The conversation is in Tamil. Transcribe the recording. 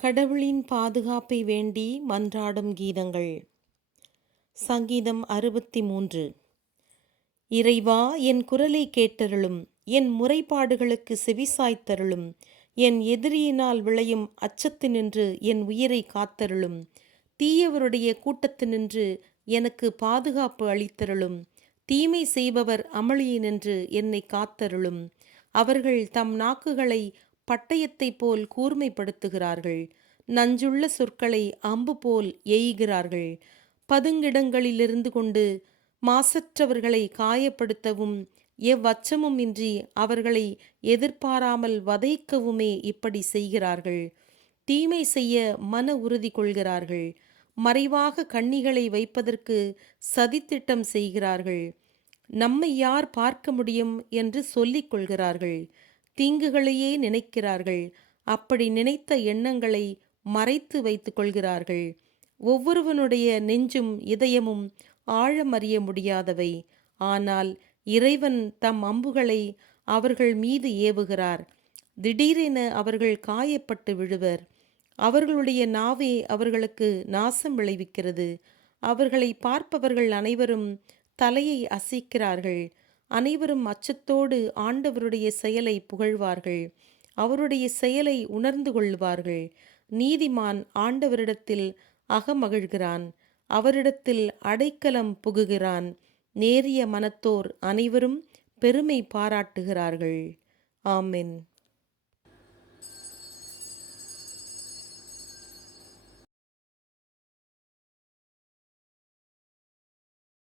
கடவுளின் பாதுகாப்பை வேண்டி மன்றாடும் கீதங்கள். சங்கீதம் 63. இறைவா, என் குரலை கேட்டருளும், என் முறைப்பாடுகளுக்கு செவிசாய்த்தருளும். என் எதிரியினால் விளையும் அச்சத்தினின்று என் உயிரை காத்தருளும். தீயவருடைய கூட்டத்தினின்று எனக்கு பாதுகாப்பு அளித்தருளும். தீமை செய்பவர் அமளியினின்று என்னை காத்தருளும். அவர்கள் தம் நாக்குகளை பட்டயத்தைப் போல் கூர்மைப்படுத்துகிறார்கள். நஞ்சுள்ள சொற்களை அம்பு போல் எய்கிறார்கள். பதுங்கிடங்களிலிருந்து கொண்டு மாசற்றவர்களை காயப்படுத்தவும் எவ்வச்சமும் இன்றி அவர்களை எதிர்பாராமல் வதைக்கவுமே இப்படி செய்கிறார்கள். தீமை செய்ய மன உறுதி கொள்கிறார்கள். மறைவாக கண்ணிகளை வைப்பதற்கு சதித்திட்டம் செய்கிறார்கள். நம்மை யார் பார்க்க முடியும் என்று சொல்லிக் கொள்கிறார்கள். தீங்குகளையே நினைக்கிறார்கள். அப்படி நினைத்த எண்ணங்களை மறைத்து வைத்துக் கொள்கிறார்கள். ஒவ்வொருவனுடைய நெஞ்சும் இதயமும் ஆழமறிய முடியாதவை. ஆனால் இறைவன் தம் அம்புகளை அவர்கள் மீது ஏவுகிறார். திடீரென அவர்கள் காயப்பட்டு விழுவர். அவர்களுடைய நாவே அவர்களுக்கு நாசம் விளைவிக்கிறது. அவர்களை பார்ப்பவர்கள் அனைவரும் தலையை அசைக்கிறார்கள். அனைவரும் அச்சத்தோடு ஆண்டவருடைய செயலை புகழ்வார்கள். அவருடைய செயலை உணர்ந்து கொள்வார்கள். நீதிமான் ஆண்டவரிடத்தில் அகமகிழ்கிறான். அவரிடத்தில் அடைக்கலம் புகுகிறான். நேரிய மனத்தோர் அனைவரும் பெருமை பாராட்டுகிறார்கள். ஆமென்.